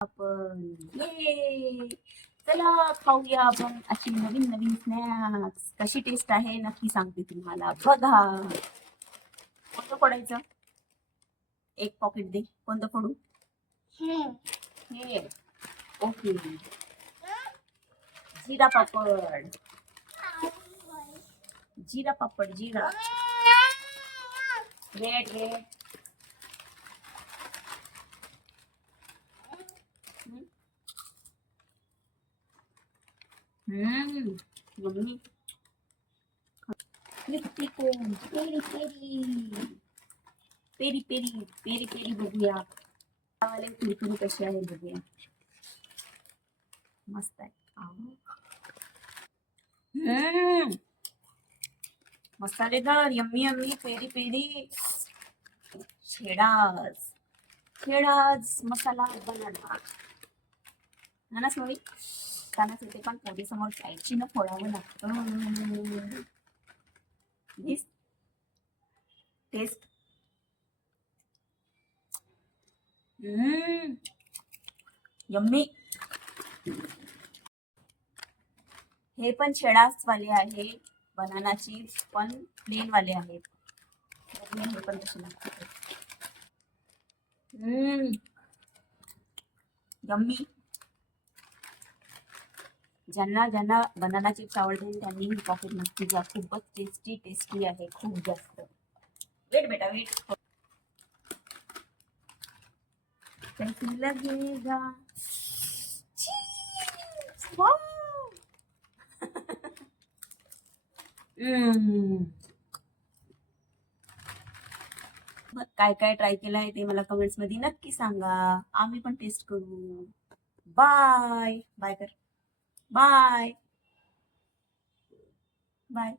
आपण ये चला खाऊया आपण अशी नवीन नवीन स्नॅक्स. कशी टेस्ट आहे नक्की सांगते तुम्हाला. बघा कोणतं फोडायचं? एक पॉकेट दे. कोणतं फोडू? हे ओके. जीरा पापड, जीरा पापड, जीरा. Wait wait. Mummy crispy cone peri peri peri peri peri peri बघूया. वाले कुरकुरी कशी आहे बघूया. मस्त आहे. मसालेदार yummy yummy peri peri Chheda's Chheda's मसाला बनवणार ना सोडी. त्यानंच ते पण पोळी समोर साईडची न फोडावं लागतं. दिस टेस्ट. यम्मी. हे पण छेडाच वाले आहे. बनानाची पण प्लेन वाले आहेत. हे पण कसे लागतात. यम्मी. ज्यांना ज्यांना बनाना चिप्स आवडते त्यांनी ही पॉकेट नक्की जा. खूपच टेस्टी टेस्टी आहे. खूप जास्त. वेट बेटा वेट. कैसी लगेगा. काय काय ट्राय केलं आहे ते मला कमेंट्स मध्ये नक्की सांगा. आम्ही पण टेस्ट करू. बाय बाय कर. Bye bye.